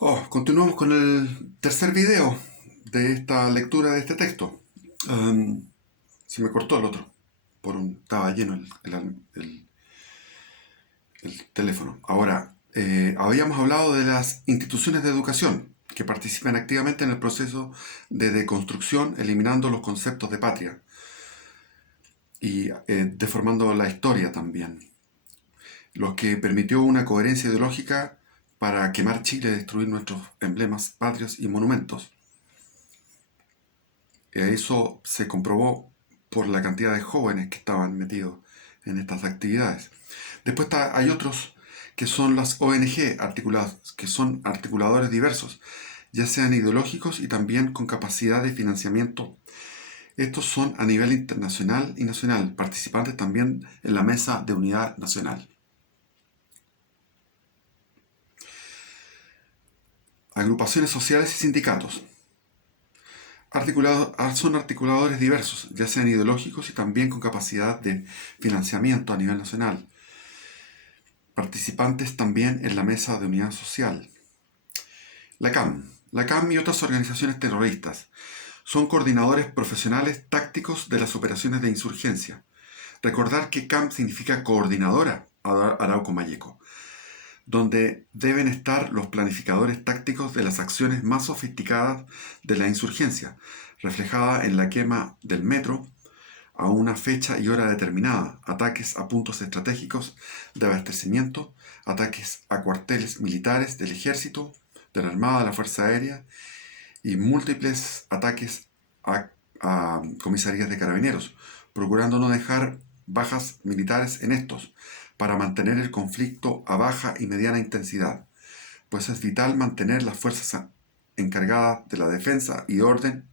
Continuamos con el tercer video de esta lectura de este texto. Se me cortó el otro, estaba lleno el teléfono. Ahora, habíamos hablado de las instituciones de educación que participan activamente en el proceso de deconstrucción, eliminando los conceptos de patria y deformando la historia también, lo que permitió una coherencia ideológica para quemar Chile y destruir nuestros emblemas patrios y monumentos. Eso se comprobó por la cantidad de jóvenes que estaban metidos en estas actividades. Después hay otros que son las ONG articuladas, que son articuladores diversos, ya sean ideológicos y también con capacidad de financiamiento. Estos son a nivel internacional y nacional, participantes también en la Mesa de Unidad Nacional. Agrupaciones sociales y sindicatos. Son articuladores diversos, ya sean ideológicos y también con capacidad de financiamiento a nivel nacional. Participantes también en la Mesa de Unidad Social. La CAM y otras organizaciones terroristas son coordinadores profesionales tácticos de las operaciones de insurgencia. Recordar que CAM significa coordinadora Arauco Mayeco, donde deben estar los planificadores tácticos de las acciones más sofisticadas de la insurgencia, reflejada en la quema del metro a una fecha y hora determinada, ataques a puntos estratégicos de abastecimiento, ataques a cuarteles militares del ejército, de la Armada, de la Fuerza Aérea y múltiples ataques a comisarías de carabineros, procurando no dejar bajas militares en estos, para mantener el conflicto a baja y mediana intensidad, pues es vital mantener las fuerzas encargadas de la defensa y orden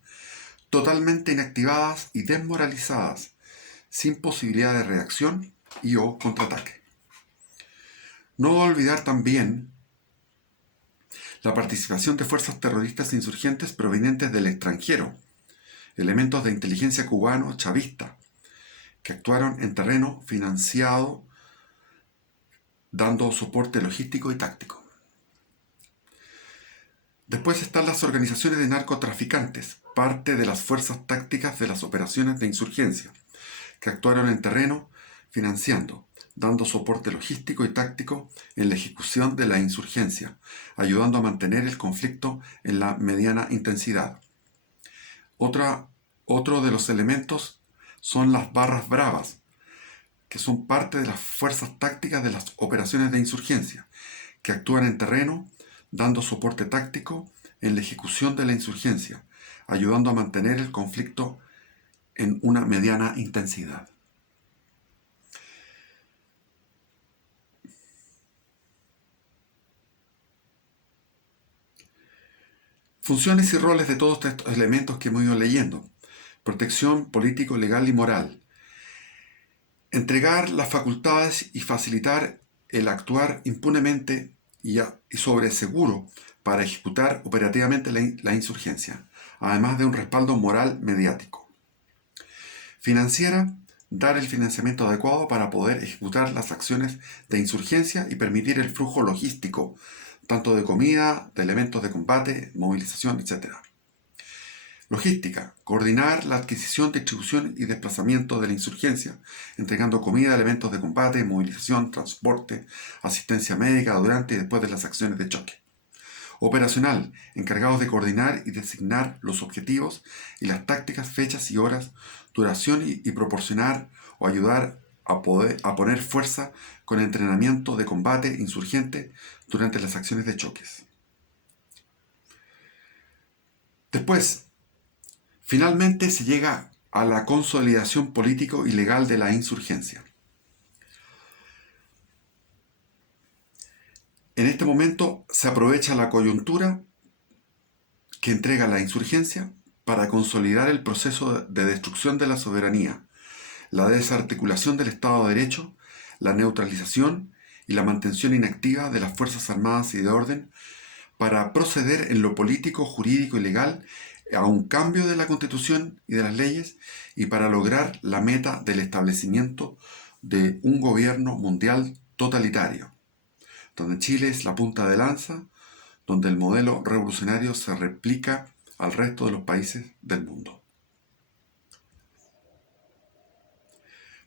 totalmente inactivadas y desmoralizadas, sin posibilidad de reacción y o contraataque. No olvidar también la participación de fuerzas terroristas insurgentes provenientes del extranjero, elementos de inteligencia cubano-chavista, que actuaron en terreno financiado dando soporte logístico y táctico. Después están las organizaciones de narcotraficantes, parte de las fuerzas tácticas de las operaciones de insurgencia, que actuaron en terreno financiando, dando soporte logístico y táctico en la ejecución de la insurgencia, ayudando a mantener el conflicto en la mediana intensidad. Otro de los elementos son las barras bravas, que son parte de las fuerzas tácticas de las operaciones de insurgencia, que actúan en terreno, dando soporte táctico en la ejecución de la insurgencia, ayudando a mantener el conflicto en una mediana intensidad. Funciones y roles de todos estos elementos que hemos ido leyendo. Protección político, legal y moral. Entregar las facultades y facilitar el actuar impunemente y sobre seguro para ejecutar operativamente la insurgencia, además de un respaldo moral mediático. Financiera, dar el financiamiento adecuado para poder ejecutar las acciones de insurgencia y permitir el flujo logístico, tanto de comida, de elementos de combate, movilización, etc. Logística, coordinar la adquisición, distribución y desplazamiento de la insurgencia, entregando comida, elementos de combate, movilización, transporte, asistencia médica durante y después de las acciones de choque. Operacional, encargados de coordinar y designar los objetivos y las tácticas, fechas y horas, duración y proporcionar o ayudar a poner fuerza con entrenamiento de combate insurgente durante las acciones de choques. Después, finalmente se llega a la consolidación político y legal de la insurgencia. En este momento se aprovecha la coyuntura que entrega la insurgencia para consolidar el proceso de destrucción de la soberanía, la desarticulación del Estado de Derecho, la neutralización y la mantención inactiva de las Fuerzas Armadas y de orden, para proceder en lo político, jurídico y legal a un cambio de la Constitución y de las leyes y para lograr la meta del establecimiento de un gobierno mundial totalitario, donde Chile es la punta de lanza, donde el modelo revolucionario se replica al resto de los países del mundo.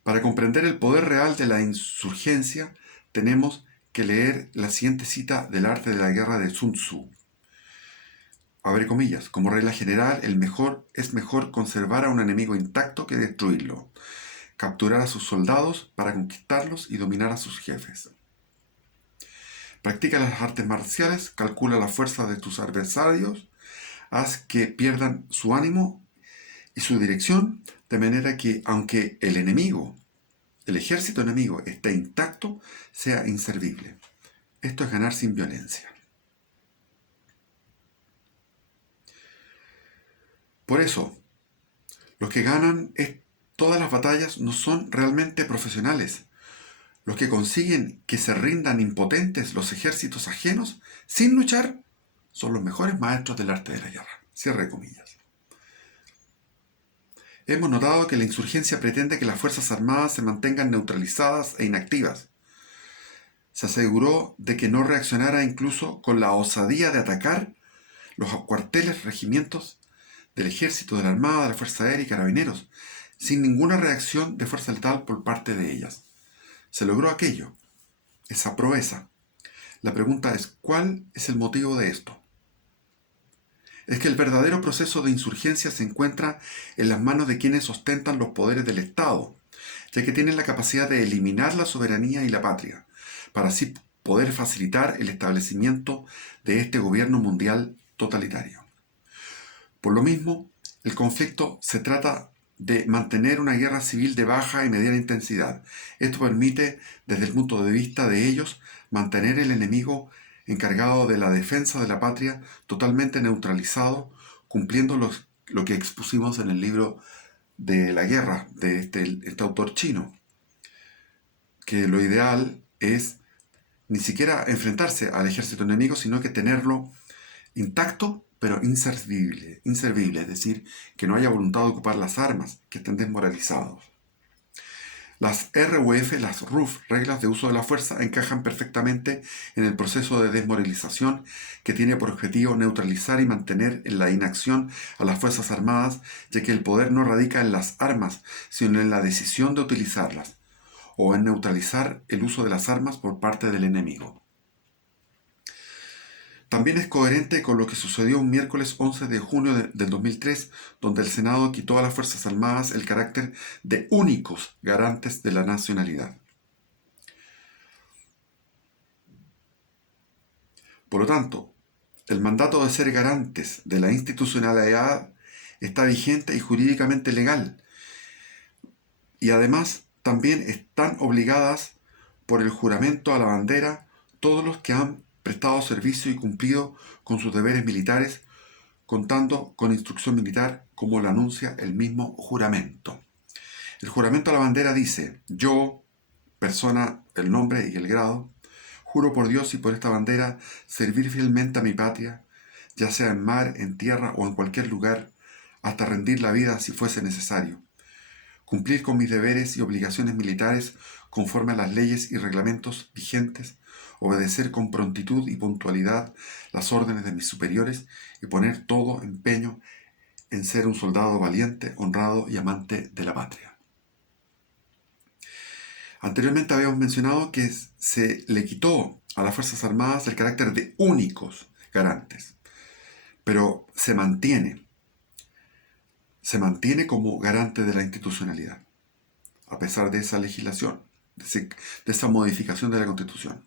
Para comprender el poder real de la insurgencia, tenemos que leer la siguiente cita del arte de la guerra de Sun Tzu. Abre comillas, como regla general, es mejor conservar a un enemigo intacto que destruirlo, capturar a sus soldados para conquistarlos y dominar a sus jefes. Practica las artes marciales, calcula la fuerza de tus adversarios, haz que pierdan su ánimo y su dirección, de manera que, aunque el ejército enemigo esté intacto, sea inservible. Esto es ganar sin violencia. Por eso, los que ganan todas las batallas no son realmente profesionales. Los que consiguen que se rindan impotentes los ejércitos ajenos sin luchar son los mejores maestros del arte de la guerra. Cierre de comillas. Hemos notado que la insurgencia pretende que las Fuerzas Armadas se mantengan neutralizadas e inactivas. Se aseguró de que no reaccionara incluso con la osadía de atacar los cuarteles, regimientos del Ejército, de la Armada, de la Fuerza Aérea y Carabineros, sin ninguna reacción de fuerza letal por parte de ellas. Se logró aquello, esa proeza. La pregunta es, ¿cuál es el motivo de esto? Es que el verdadero proceso de insurgencia se encuentra en las manos de quienes ostentan los poderes del Estado, ya que tienen la capacidad de eliminar la soberanía y la patria, para así poder facilitar el establecimiento de este gobierno mundial totalitario. Por lo mismo, el conflicto se trata de mantener una guerra civil de baja y mediana intensidad. Esto permite, desde el punto de vista de ellos, mantener el enemigo encargado de la defensa de la patria totalmente neutralizado, cumpliendo lo que expusimos en el libro de la guerra de este autor chino, que lo ideal es ni siquiera enfrentarse al ejército enemigo, sino que tenerlo intacto, pero inservible, es decir, que no haya voluntad de ocupar las armas, que estén desmoralizados. Las RUF, las RUF, reglas de uso de la fuerza, encajan perfectamente en el proceso de desmoralización que tiene por objetivo neutralizar y mantener en la inacción a las Fuerzas Armadas, ya que el poder no radica en las armas, sino en la decisión de utilizarlas, o en neutralizar el uso de las armas por parte del enemigo. También es coherente con lo que sucedió un miércoles 11 de junio del 2003, donde el Senado quitó a las Fuerzas Armadas el carácter de únicos garantes de la nacionalidad. Por lo tanto, el mandato de ser garantes de la institucionalidad está vigente y jurídicamente legal, y además también están obligadas por el juramento a la bandera todos los que han prestado servicio y cumplido con sus deberes militares, contando con instrucción militar, como lo anuncia el mismo juramento. El juramento a la bandera dice: yo, persona, el nombre y el grado, juro por Dios y por esta bandera servir fielmente a mi patria, ya sea en mar, en tierra o en cualquier lugar, hasta rendir la vida si fuese necesario. Cumplir con mis deberes y obligaciones militares conforme a las leyes y reglamentos vigentes, obedecer con prontitud y puntualidad las órdenes de mis superiores y poner todo empeño en ser un soldado valiente, honrado y amante de la patria. Anteriormente habíamos mencionado que se le quitó a las Fuerzas Armadas el carácter de únicos garantes, pero se mantiene como garante de la institucionalidad, a pesar de esa legislación, de esa modificación de la Constitución.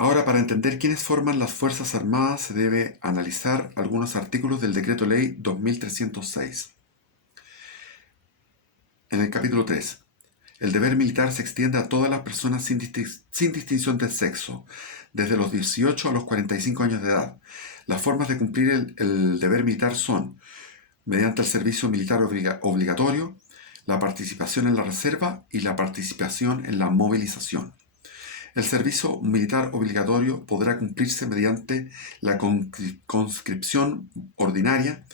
Ahora, para entender quiénes forman las Fuerzas Armadas, se debe analizar algunos artículos del Decreto Ley 2306. En el capítulo 3, el deber militar se extiende a todas las personas sin distinción de sexo, desde los 18 a los 45 años de edad. Las formas de cumplir el deber militar son: mediante el servicio militar obligatorio, la participación en la reserva y la participación en la movilización. El servicio militar obligatorio podrá cumplirse mediante la conscripción ordinaria,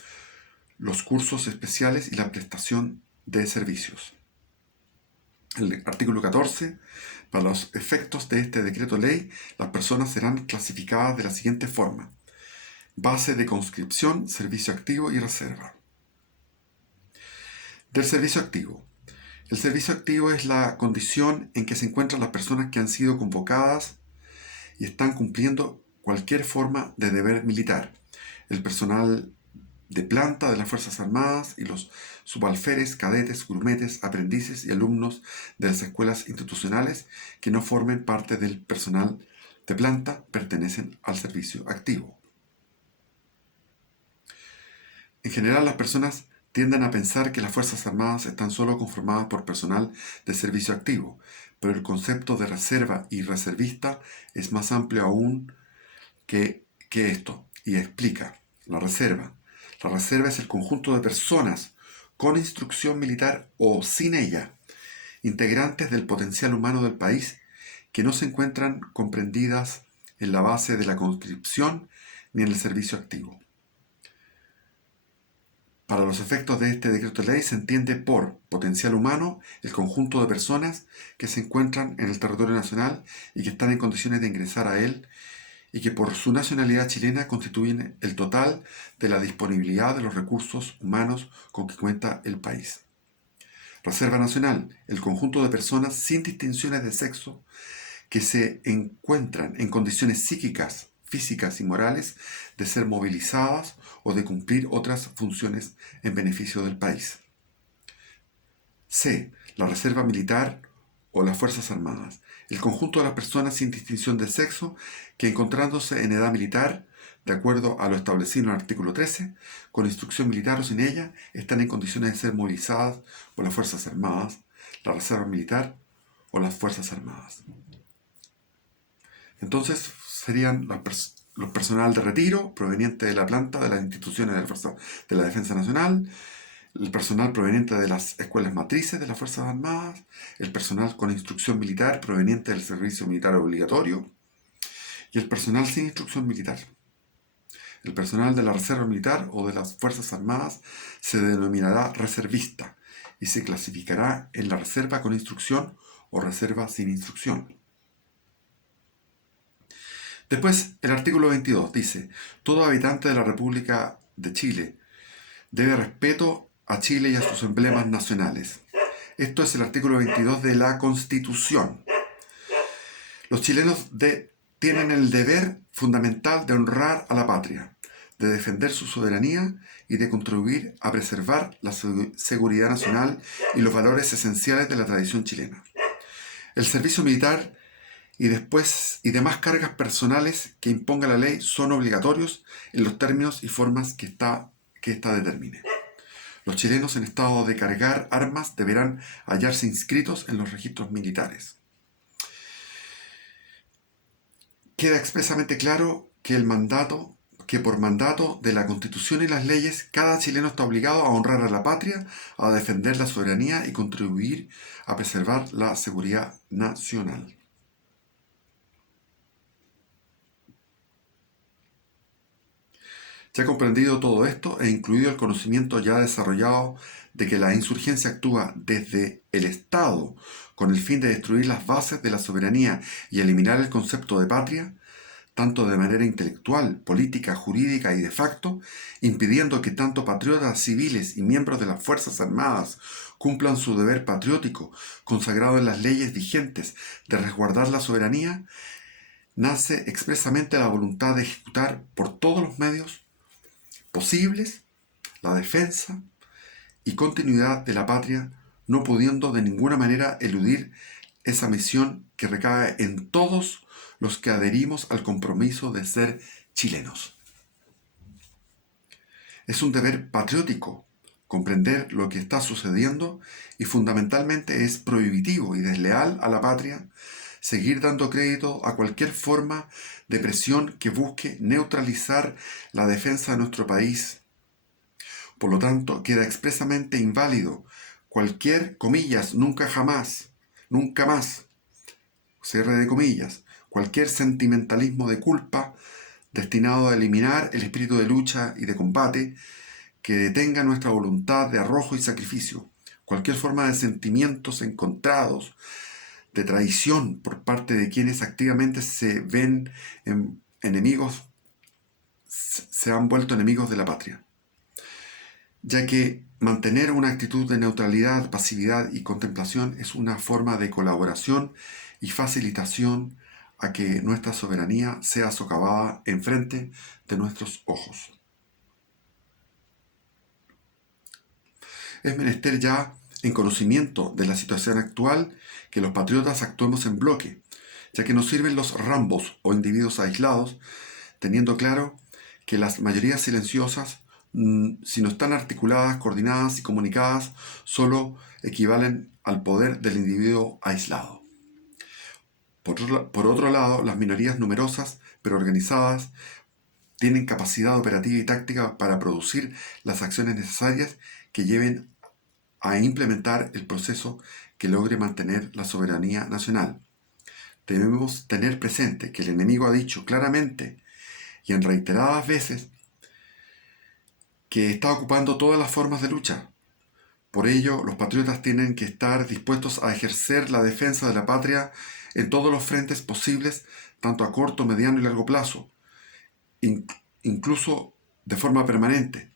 los cursos especiales y la prestación de servicios. El artículo 14. Para los efectos de este decreto ley, las personas serán clasificadas de la siguiente forma: base de conscripción, servicio activo y reserva. Del servicio activo. El servicio activo es la condición en que se encuentran las personas que han sido convocadas y están cumpliendo cualquier forma de deber militar. El personal de planta de las Fuerzas Armadas y los subalférez, cadetes, grumetes, aprendices y alumnos de las escuelas institucionales que no formen parte del personal de planta pertenecen al servicio activo. En general, las personas tienden a pensar que las Fuerzas Armadas están solo conformadas por personal de servicio activo, pero el concepto de reserva y reservista es más amplio aún que esto, y explica. La reserva. La reserva es el conjunto de personas con instrucción militar o sin ella, integrantes del potencial humano del país, que no se encuentran comprendidas en la base de la conscripción ni en el servicio activo. Para los efectos de este decreto de ley se entiende por potencial humano el conjunto de personas que se encuentran en el territorio nacional y que están en condiciones de ingresar a él y que por su nacionalidad chilena constituyen el total de la disponibilidad de los recursos humanos con que cuenta el país. Reserva nacional, el conjunto de personas sin distinciones de sexo que se encuentran en condiciones psíquicas, físicas y morales de ser movilizadas o de cumplir otras funciones en beneficio del país. C. La Reserva Militar o las Fuerzas Armadas, el conjunto de las personas sin distinción de sexo que, encontrándose en edad militar, de acuerdo a lo establecido en el artículo 13, con instrucción militar o sin ella, están en condiciones de ser movilizadas por las Fuerzas Armadas, la Reserva Militar o las Fuerzas Armadas. Entonces serían los personal de retiro proveniente de la planta de las instituciones de la Defensa Nacional, el personal proveniente de las escuelas matrices de las Fuerzas Armadas, el personal con instrucción militar proveniente del servicio militar obligatorio y el personal sin instrucción militar. El personal de la Reserva Militar o de las Fuerzas Armadas se denominará reservista y se clasificará en la reserva con instrucción o reserva sin instrucción. Después, el artículo 22 dice: todo habitante de la República de Chile debe respeto a Chile y a sus emblemas nacionales. Esto es el artículo 22 de la Constitución. Los chilenos tienen el deber fundamental de honrar a la patria, de defender su soberanía y de contribuir a preservar la seguridad nacional y los valores esenciales de la tradición chilena. El servicio militar y demás cargas personales que imponga la ley son obligatorios en los términos y formas que ésta determine. Los chilenos en estado de cargar armas deberán hallarse inscritos en los registros militares. Queda expresamente claro que por mandato de la Constitución y las leyes, cada chileno está obligado a honrar a la patria, a defender la soberanía y contribuir a preservar la seguridad nacional. Ya comprendido todo esto e incluido el conocimiento ya desarrollado de que la insurgencia actúa desde el Estado con el fin de destruir las bases de la soberanía y eliminar el concepto de patria, tanto de manera intelectual, política, jurídica y de facto, impidiendo que tanto patriotas civiles y miembros de las Fuerzas Armadas cumplan su deber patriótico consagrado en las leyes vigentes de resguardar la soberanía, nace expresamente la voluntad de ejecutar por todos los medios posibles la defensa y continuidad de la patria, no pudiendo de ninguna manera eludir esa misión que recae en todos los que adherimos al compromiso de ser chilenos. Es un deber patriótico comprender lo que está sucediendo y fundamentalmente es prohibitivo y desleal a la patria seguir dando crédito a cualquier forma de presión que busque neutralizar la defensa de nuestro país. Por lo tanto, queda expresamente inválido cualquier, comillas, nunca jamás, nunca más, cierre de comillas, cualquier sentimentalismo de culpa destinado a eliminar el espíritu de lucha y de combate que detenga nuestra voluntad de arrojo y sacrificio, Cualquier forma de sentimientos encontrados, de traición por parte de quienes activamente se ven enemigos, se han vuelto enemigos de la patria, ya que mantener una actitud de neutralidad, pasividad y contemplación es una forma de colaboración y facilitación a que nuestra soberanía sea socavada enfrente de nuestros ojos. Es menester ya, en conocimiento de la situación actual, que los patriotas actuemos en bloque, ya que no sirven los rambos o individuos aislados, teniendo claro que las mayorías silenciosas, si no están articuladas, coordinadas y comunicadas, solo equivalen al poder del individuo aislado. Por otro lado, las minorías numerosas pero organizadas tienen capacidad operativa y táctica para producir las acciones necesarias que lleven a implementar el proceso que logre mantener la soberanía nacional. Debemos tener presente que el enemigo ha dicho claramente y en reiteradas veces que está ocupando todas las formas de lucha. Por ello, los patriotas tienen que estar dispuestos a ejercer la defensa de la patria en todos los frentes posibles, tanto a corto, mediano y largo plazo, incluso de forma permanente,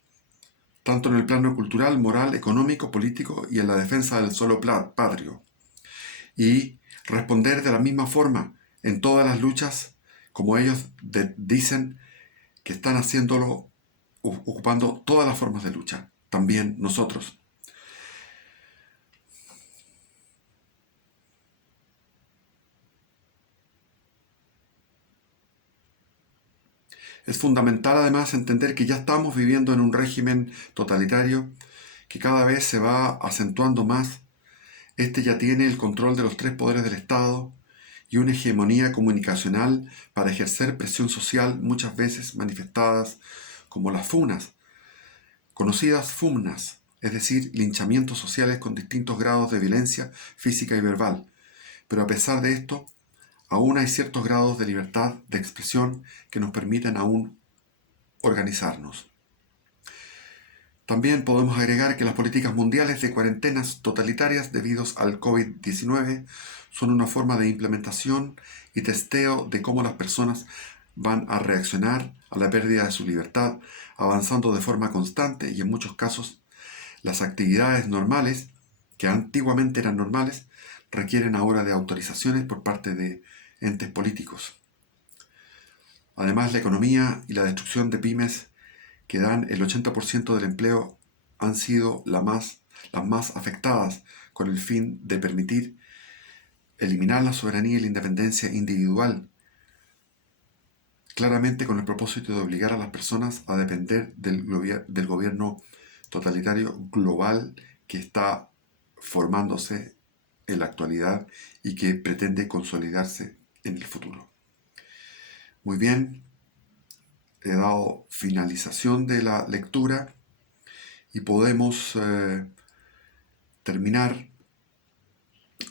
tanto en el plano cultural, moral, económico, político y en la defensa del suelo patrio. Y responder de la misma forma en todas las luchas, como ellos dicen que están haciéndolo, ocupando todas las formas de lucha, también nosotros. Es fundamental además entender que ya estamos viviendo en un régimen totalitario que cada vez se va acentuando más. Este ya tiene el control de los tres poderes del Estado y una hegemonía comunicacional para ejercer presión social, muchas veces manifestadas como las funas, conocidas fumnas, es decir, linchamientos sociales con distintos grados de violencia física y verbal. Pero a pesar de esto, aún hay ciertos grados de libertad de expresión que nos permiten aún organizarnos. También podemos agregar que las políticas mundiales de cuarentenas totalitarias debidos al COVID-19 son una forma de implementación y testeo de cómo las personas van a reaccionar a la pérdida de su libertad, avanzando de forma constante y en muchos casos las actividades normales, que antiguamente eran normales, requieren ahora de autorizaciones por parte de entes políticos. Además, la economía y la destrucción de pymes, que dan el 80% del empleo, han sido las más afectadas, con el fin de permitir eliminar la soberanía y la independencia individual, claramente con el propósito de obligar a las personas a depender del gobierno totalitario global que está formándose en la actualidad y que pretende consolidarse en el futuro. Muy bien, he dado finalización de la lectura y podemos terminar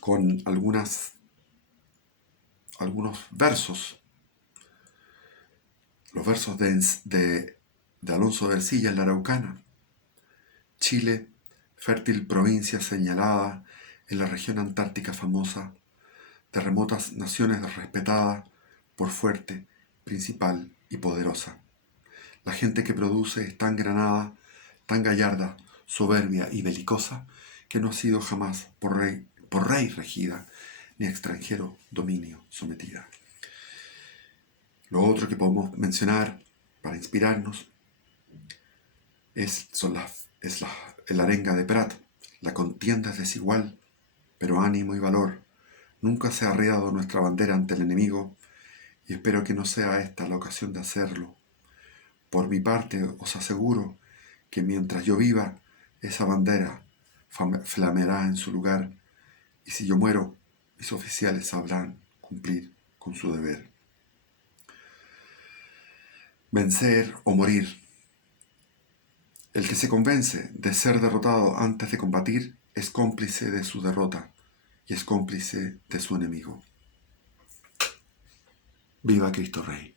con algunos versos. Los versos de Alonso de Ercilla en la Araucana. Chile, fértil provincia señalada en la región antártica famosa, de remotas naciones respetada por fuerte, principal y poderosa. La gente que produce es tan granada, tan gallarda, soberbia y belicosa, que no ha sido jamás por rey regida, ni extranjero dominio sometida. Lo otro que podemos mencionar para inspirarnos es la arenga de Prat. La contienda es desigual, pero ánimo y valor. Nunca se ha arriado nuestra bandera ante el enemigo, y espero que no sea esta la ocasión de hacerlo. Por mi parte os aseguro que mientras yo viva, esa bandera flameará en su lugar, y si yo muero, mis oficiales sabrán cumplir con su deber. Vencer o morir. El que se convence de ser derrotado antes de combatir es cómplice de su derrota y es cómplice de su enemigo. Viva Cristo Rey.